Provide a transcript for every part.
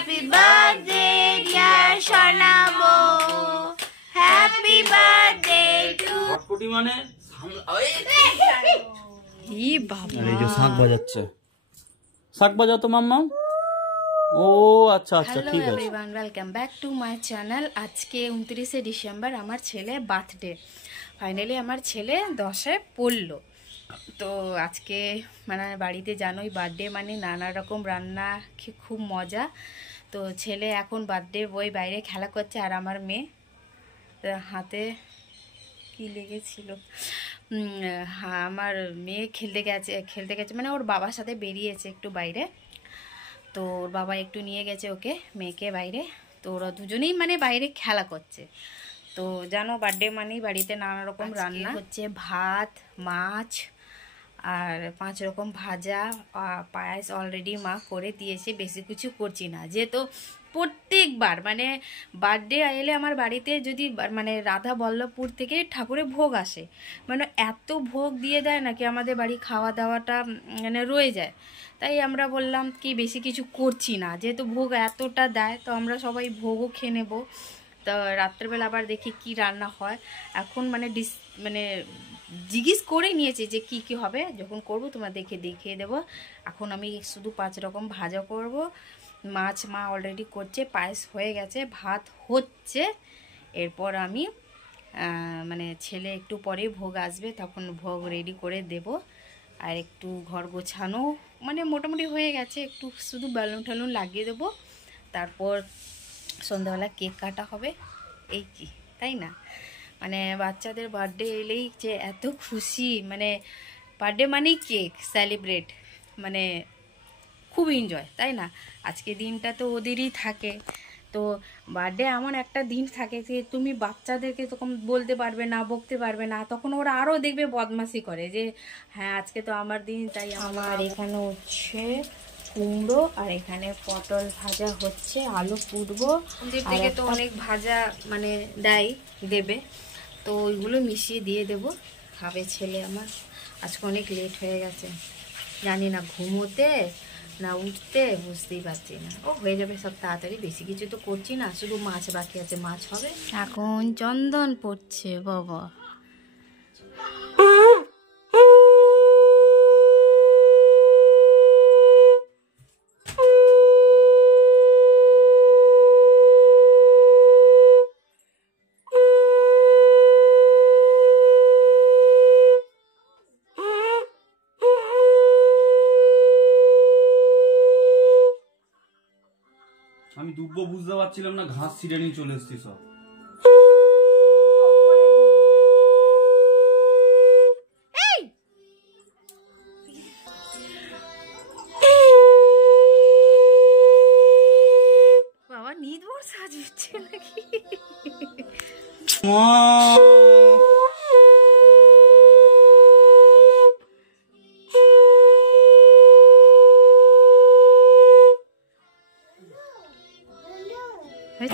Happy birthday, dear Sharnabo. Happy birthday to ফটফটি মানে ই বাবা এই যে শাক বাজাচ্ছে শাক বাজাও তো মাম্মা ও আচ্ছা আচ্ছা ঠিক আছে everyone welcome back to my channel আজকে 29শে ডিসেম্বর আমার ছেলে বার্থডে ফাইনালি আমার ছেলে 10-এ পড়লো তো আজকে মানে বাড়িতে জানোই বার্থডে মানে নানা রকম রান্না খুব মজা তো ছেলে এখন বার্থডে বই বাইরে খেলা করছে আর আমার মেয়ে হাতে কি লেগেছিল আমার মেয়ে খেলতে গেছে মানে ওর বাবার সাথে বেরিয়েছে একটু বাইরে তো ওর বাবা একটু নিয়ে গেছে ওকে মেয়েকে বাইরে তো ওরা দুজনেই মানে বাইরে খেলা করছে তো জানো বার্থডে মানেই বাড়িতে নানা রকম রান্না হচ্ছে ভাত মাছ আর 5 রকম ভাজা পায়েস অলরেডি মা করে দিয়েছে বেশি কিছু করছি না যেহেতু প্রত্যেকবার মানে বার্থডে এলে আমার বাড়িতে যদি মানে রাধা বল্লভপুর থেকে ঠাকুরের ভোগ আসে মানে এত ভোগ দিয়ে দেয় নাকি আমাদের বাড়ি খাওয়া দাওয়াটা মানে রয়ে যায় তাই আমরা বললাম কি বেশি কিছু করছি না যেহেতু ভোগ এতটা দেয় তো আমরা সবাই ভোগও খেয়ে নেবো তো রাত্রেবেলা আবার দেখি কি রান্না হয় এখন মানে মানে জিজ্ঞেস করে নিয়েছি যে কি কি হবে যখন করব তোমাদেরকে দেখিয়ে দেবো এখন আমি শুধু 5 রকম ভাজা করব মাছ মা অলরেডি করছে পায়েস হয়ে গেছে ভাত হচ্ছে এরপর আমি মানে ছেলে একটু পরে ভোগ আসবে তখন ভোগ রেডি করে দেব আর একটু ঘর গোছানো মানে মোটামুটি হয়ে গেছে একটু শুধু বেলুন টেলুন লাগিয়ে দেবো তারপর সন্ধ্যাবেলা কেক কাটা হবে এই কি তাই না মানে বাচ্চাদের বার্থডে এলেই যে এত খুশি মানে বার্থডে মানেই কেক সেলিব্রেট মানে খুব এনজয় তাই না আজকে দিনটা তো ওদেরই থাকে তো বার্থডে এমন একটা দিন থাকে যে তুমি বাচ্চাদেরকে তখন বলতে পারবে না বকতে পারবে না তখন ওরা আরও দেখবে বদমাশি করে যে হ্যাঁ আজকে তো আমার দিন তাই আমার এখানে হচ্ছে কুমড়ো আর এখানে পটল ভাজা হচ্ছে আলু কুটবো দিকে তো অনেক ভাজা মানে দেবে তো ওইগুলো মিশিয়ে দিয়ে দেব খাবে ছেলে আমার আজকে অনেক লেট হয়ে গেছে জানি না ঘুমোতে না উঠতে বুঝতেই পারছি না ও হয়ে যাবে সব তাড়াতাড়ি বেশি কিছু তো করছি না শুধু মাছ বাকি আছে মাছ হবে এখন চন্দন পড়ছে বাবা আমি দুব্বো বুঝতে পারছিলাম না ঘাস ছিঁড়ে নিয়ে চলে এসেছি সব বাবা নিদ বর সাজিয়েছে নাকি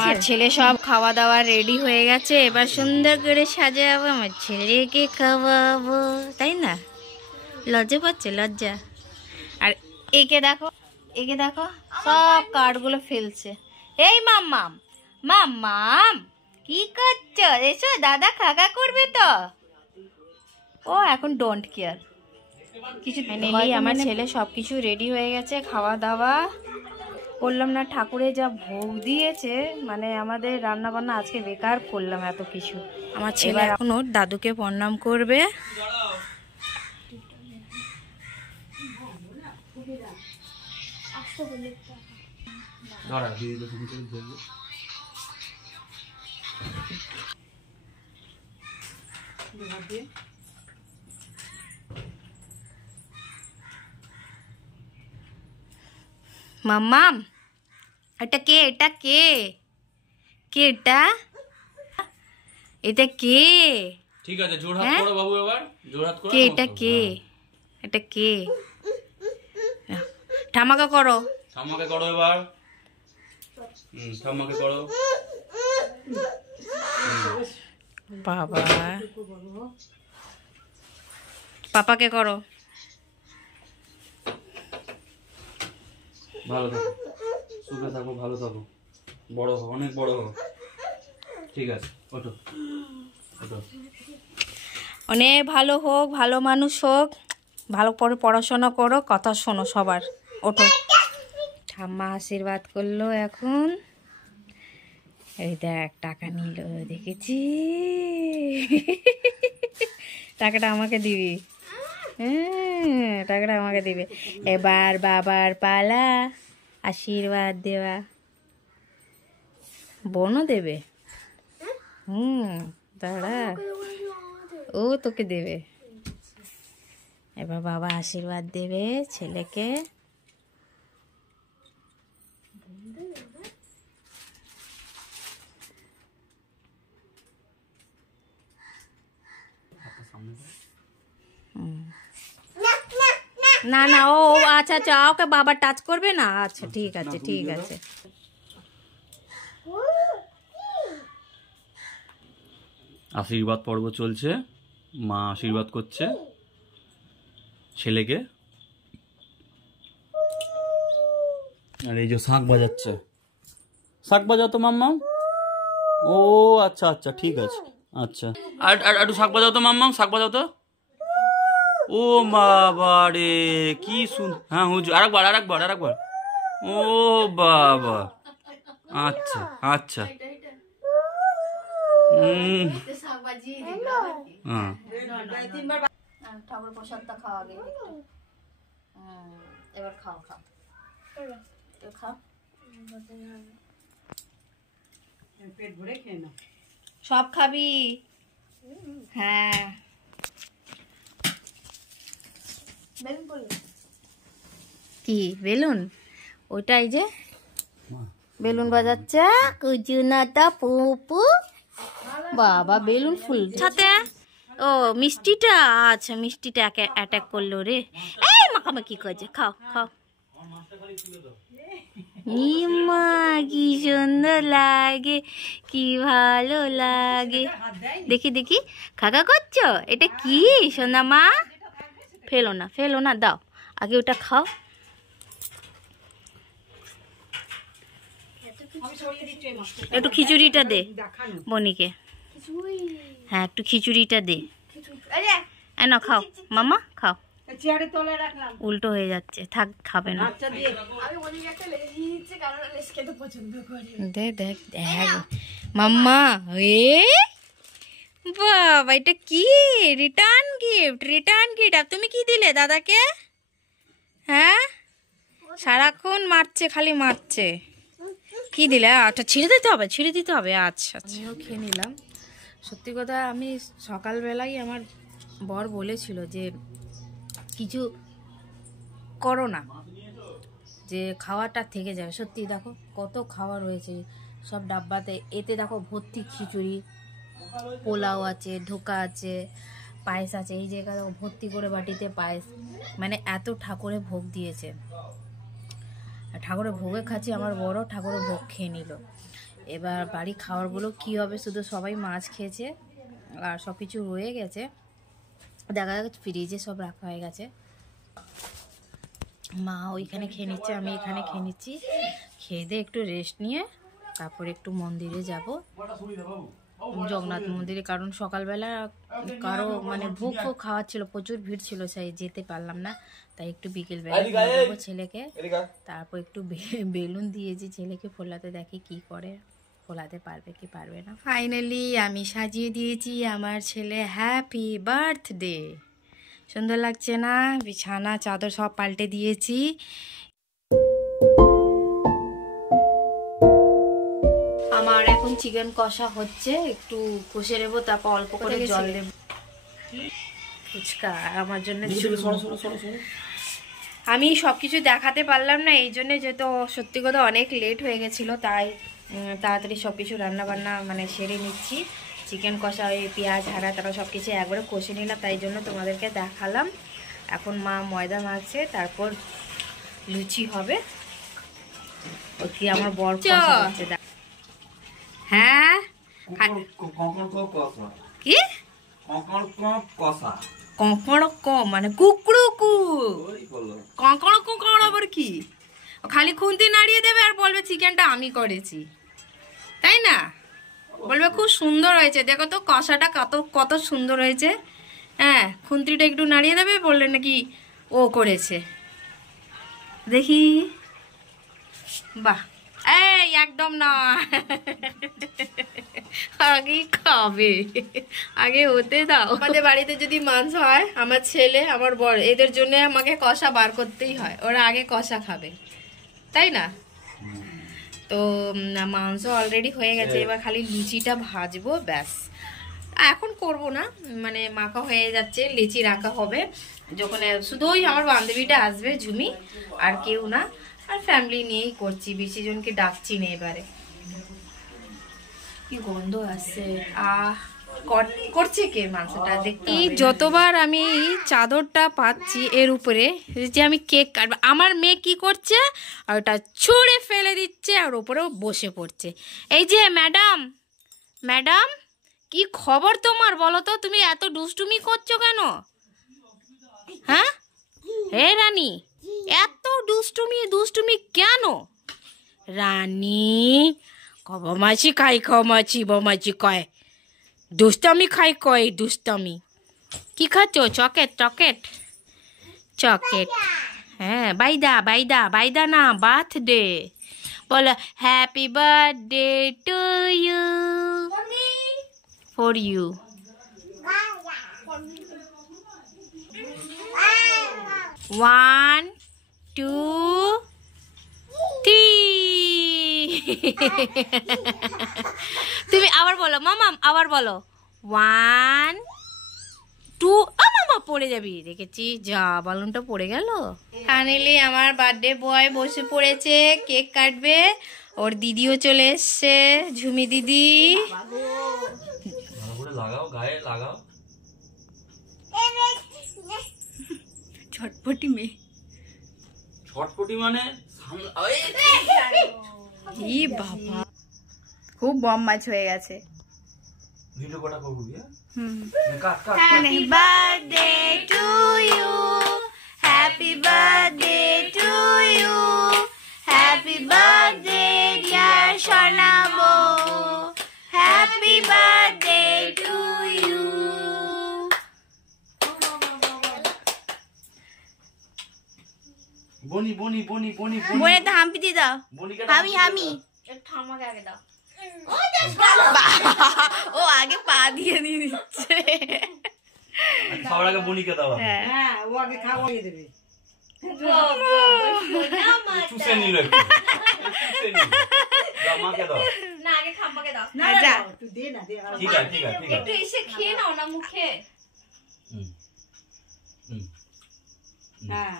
আমার ছেলে সব খাওয়া দাওয়া রেডি হয়ে গেছে এবার সুন্দর করে সাজাবো আমার ছেলেকে খাওয়াবো তাই না লজ্জা পাচ্ছে লজ্জা আর একে দেখো সব কার্ডগুলো ফেলছে এই মাম্মাম মাম্মাম কি করছো এসো দাদা খাকা করবে তো ও এখন ডোন্ট কেয়ার কিছু ফাইনালি আমার ছেলে সবকিছু রেডি হয়ে গেছে খাওয়া দাওয়া করলাম না ঠাকুরে যা ভোগ দিয়েছে মানে আমাদের রান্না বান্না আজকে বেকার করলাম এত কিছু আমার ছেলে এখন ওর দাদুকে প্রণাম করবে মাম্মাম এটা কে এটা কে কে এটা কে ঠিক আছে জোড়হাত করো বাবু এবার জোড়হাত করো কে এটা কে ঠামাকা করো এবার ঠাম্মাকে করো বাবা পাপাকে করো ভালো থাকো সুখে থাকো, ভালো থাকো, বড় হো, অনেক বড় হো। ঠিক আছে, ওঠো ওঠো। অনেক ভালো হোক, ভালো মানুষ হোক, ভালো করে পড়াশোনা করো, কথা শোনো সবার। ওঠো। ঠাম্মা আশীর্বাদ করলো এখন। এই দেখ টাকা নিল, দেখেছি। টাকাটা আমাকে দিবি। হ্যাঁ, টাকাটা আমাকে দিবে। এবার বাবার পালা আশীর্বাদ দেওয়া। বোনও দেবে। দাঁড়া, ও তোকে দেবে। এবার বাবা আশীর্বাদ দেবে ছেলেকে। না না, ও আচ্ছা আচ্ছা, ওকে বাবা টাচ করবে না। আচ্ছা ঠিক আছে, ঠিক আছে। আশীর্বাদ পর্ব চলছে, মা আশীর্বাদ করছে ছেলেকে। আর এই যে শাঁখ বাজাচ্ছে, শাঁখ বাজাও তো মাম্মাম। ও আচ্ছা আচ্ছা, ঠিক আছে, আচ্ছা। আর একটু শাঁখ বাজাও তো মাম্মাম, শাঁখ বাজাও তো। ও বাবা রে, কি শুন। হ্যাঁ হুজুর, আরেকবার। ও বাবা, আচ্ছা আচ্ছা। ঠাকুর প্রসাদটা খাওয়া আগে। এবার খাও খাও খাও, পেট ভরে খেয়ে নাও। সব খাবি? হ্যাঁ। কি বেলুন? ওইটাই যে বেলুন বাজাচ্ছে কুজুনাটা পুপু। বাবা বেলুন ফুল সাথে। ও মিষ্টিটা, আচ্ছা মিষ্টিটা অ্যাটাক করলো রে। এই মাখামাখি করছে, খাও খাও। ইমা কি সুন্দর লাগে, কি ভালো লাগে। দেখি দেখি, খাকা করছো? এটা কি সোনা মা? ফেলো না, দাও আগে ওটা খাও। একটু খিচুড়িটা দে বনিকে। হ্যাঁ একটু খিচুড়িটা দে। না খাও মামা, খাও। উল্টো হয়ে যাচ্ছে, থাক খাবে না। দেখ মাম্মা। বাবা এটা কি? Return gift. আর তুমি কি দিলে দাদাকে? হ্যাঁ, সারাক্ষণ মারছে, খালি মারছে। কি দিলে? আচ্ছা ছিঁড়ে দিতে হবে। আচ্ছা আমিও খেয়ে নিলাম। সত্যি কথা, আমি সকালবেলায় আমার বর বলেছিল যে কিছু করো না, যে খাওয়াটা থেকে যাবে। সত্যি দেখো কত খাওয়া রয়েছে সব ডাব্বাতে। এতে দেখো ভর্তি খিচুড়ি, পোলাও আছে, ধোকা আছে, পায়েস আছে। এই জায়গা দেখো ভর্তি করে বাটিতে পায়েস। মানে এত ঠাকুরে ভোগ দিয়েছে। ঠাকুরের ভোগে খাচ্ছি, আমার বড় ঠাকুরের ভোগ খেয়ে নিল। এবার বাড়ি খাবারগুলো কি হবে, শুধু সবাই মাছ খেয়েছে আর সব কিছু রয়ে গেছে। দেখা যাচ্ছে ফ্রিজে সব রাখা হয়ে গেছে। মা ওইখানে খেয়ে নিচ্ছে, আমি এখানে খেয়ে নিচ্ছি। খেয়ে দিয়ে একটু রেস্ট নিয়ে তারপরে একটু মন্দিরে যাব, জগন্নাথ মন্দিরে। কারণ সকালবেলা কারো মানে ভোগ খাওয়াচ্ছিল, প্রচুর ভিড় ছিল, সেই যেতে পারলাম না। তাই একটু বিকেলবেলা দেবো ছেলেকে। তারপর একটু বেলুন দিয়েছি ছেলেকে ফোলাতে, দেখি কি করে, ফোলাতে পারবে কি পারবে না। ফাইনালি আমি সাজিয়ে দিয়েছি আমার ছেলে। Happy birthday. সুন্দর লাগছে না? বিছানা চাদর সব পাল্টে দিয়েছি। আমার এখন চিকেন কষা হচ্ছে, একটু কষে নেবো, তারপর অল্প করে জল দেবো। ফুচকা আমার জন্য। আমি সবকিছু দেখাতে পারলাম না, এই জন্য, যেহেতু সত্যি কথা অনেক লেট হয়ে গেছিলো, তাই তাড়াতাড়ি সব কিছু রান্নাবান্না মানে সেরে নিচ্ছি। চিকেন কষা, ওই পেঁয়াজ হারা তারা সব কিছু একবারে কষে নিলাম, তাই জন্য তোমাদেরকে দেখালাম। এখন মা ময়দা মাখছে, তারপর লুচি হবে। ওকে আমার বর কষা হচ্ছে। হ্যাঁ কি কঁকড় মানে কুকড়ু কঁকড় আবার কি? খালি খুন্তি নাড়িয়ে দেবে আর বলবে চিকেনটা আমি করেছি, তাই না? বলবে খুব সুন্দর হয়েছে, দেখো তো কষাটা কত কত সুন্দর হয়েছে। হ্যাঁ, খুন্তিটা একটু নাড়িয়ে দেবে, বললে নাকি ও করেছে। দেখি, বাহ, এই একদম না, আগেই খাবে, আগে হতে দাও। আমাদের বাড়িতে যদি মাংস হয়, আমার ছেলে আমার বড় এদের জন্য আমাকে কষা বার করতেই হয়, ওরা আগে কষা খাবে, তাই না? তো মাংস অলরেডি হয়ে গেছে, এবার খালি লুচিটা ভাজবো, ব্যাস। এখন করব না, মানে মাখা হয়ে যাচ্ছে, লিচি রাখা হবে যখন শুধুই আমার বান্ধবীটা আসবে, ঝুমি, আর কেউ না, আর ফ্যামিলি নিয়েই করছি, বেশি জনকে ডাকছি না এবারে। কি গন্ধ আসছে, করছে কে মাংসটা দেখতে। এই যতবার আমি চাদরটা পাচ্ছি এর উপরে যে আমি কেক কাটবো, আমার মেয়ে কি করছে, আর ওটা ছুঁড়ে ফেলে দিচ্ছে আর ওপরেও বসে পড়ছে। এই যে ম্যাডাম, ম্যাডাম কি খবর তোমার, বলো তো, তুমি এত দুষ্টুমি করছো কেন? হ্যাঁ, হে রানী, এত দুষ্টুমি কেন? রানী বমাছি খাই, বমাছি কয়, দুষ্টামি খাই কয়, দুষ্টামি। কি খাচ্ছ? চকেট। হ্যাঁ, বাইদা না, বার্থডে। বলো happy birthday to you, for you. 1 2 3 তুমি আবার বলো মামা, আবার বলো 1 2। মামা পড়ে যাবি, দেখেছি, যা বালুনটা পড়ে গেল। ফাইনালি আমার বার্থডে বয় বসে পড়েছে, কেক কাটবে। ওর দিদিও চলে এসছে, ঝুমি দিদি। লাগাও, গায়ে লাগাও। ছটপটি মেয়ে, ছটপটি মানে ই বাবা, খুব বম মাছ হয়ে গেছে। ভিডিও কটা করবি? Happy birthday to you, happy birthday to you, happy birthday dear সোনাবো, হ্যাপি বার্থডে টু ইউ। বনি বনে তো হাম্পি দিয়ে দাও, হামি ঠামাকে আগে দাও। ও আগে পা দিয়ে দিচ্ছে, সবার আগে বনিকে দাও। হ্যাঁ, ও আগে খাওয়াই দেবে। চুষে নিল, মাকে দাও না, আগে ঠাম্মাকে দাও। না, তুই দে না, দে। ঠিক আছে। একটু এসে খেয়ে নাও না মুখে। হ্যাঁ,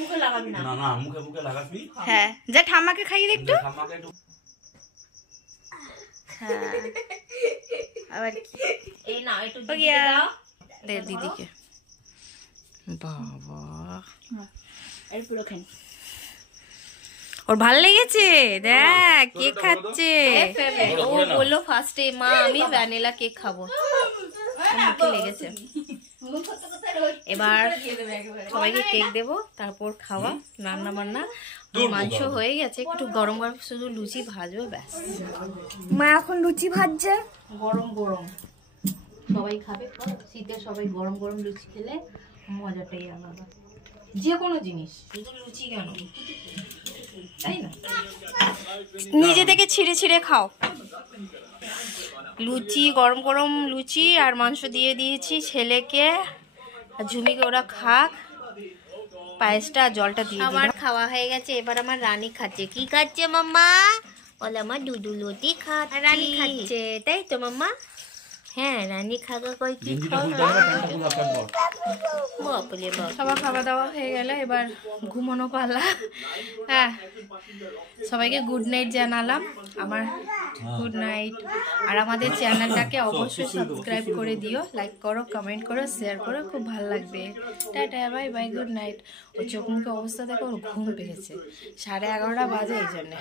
মুখে লাগাবি না। না, মুখে লাগাবি। হ্যাঁ, যা ঠাম্মাকে খাইয়ে দে একটু। ঠাম্মাকে একটু। হ্যাঁ, আবার এই না, একটু দিদিকে দাও, দে দিদিকে। বাবা, এই পুরো খাই। ওর ভালো লেগেছে, দেখ কেক খাচ্ছে। ও বললো ফার্স্টে, মা আমি ভ্যানিলা কেক খাবো, মুখে লেগেছে। এবার সবাইকে কেক দেবো, তারপর খাওয়া, রান্না বান্না। মাংস হয়ে গেছে, একটু গরম শুধু লুচি ভাজবো, ব্যাস। মা এখন লুচি ভাজছে, গরম সবাই খাবে। শীতে সবাই গরম লুচি খেলে মজাটাই আলাদা। যে কোনো জিনিস, শুধু লুচি কেন, তাই না? নিজে থেকে ছিঁড়ে খাও। লুচি, গরম লুচি আর মাংস দিয়ে দিয়েছি ছেলেকে আর ঝুমিকে, ওরা খাক। পায়েসটা জলটা দিয়ে আমার খাওয়া হয়ে গেছে। এবার আমার রানী খাচ্ছে। কি খাচ্ছে মাম্মা? বলে আমার দুধু লুচি খাচ্ছে। রানী খাচ্ছে, তাই তো মাম্মা? হ্যাঁ, রানী খাগা কই কি সবার খাওয়া দাওয়া হয়ে গেলে এবার ঘুমানো পালা। হ্যাঁ, সবাইকে গুড নাইট জানালাম। আমার গুড নাইট। আর আমাদের চ্যানেলটাকে অবশ্যই সাবস্ক্রাইব করে দিও, লাইক করো, কমেন্ট করো, শেয়ার করো, খুব ভালো লাগবে। Tata, bye bye, good night. ওর চোখ মুখে অবস্থা দেখো, ওর ঘুম পেয়েছে, 11:30 বাজে, এই জন্যে।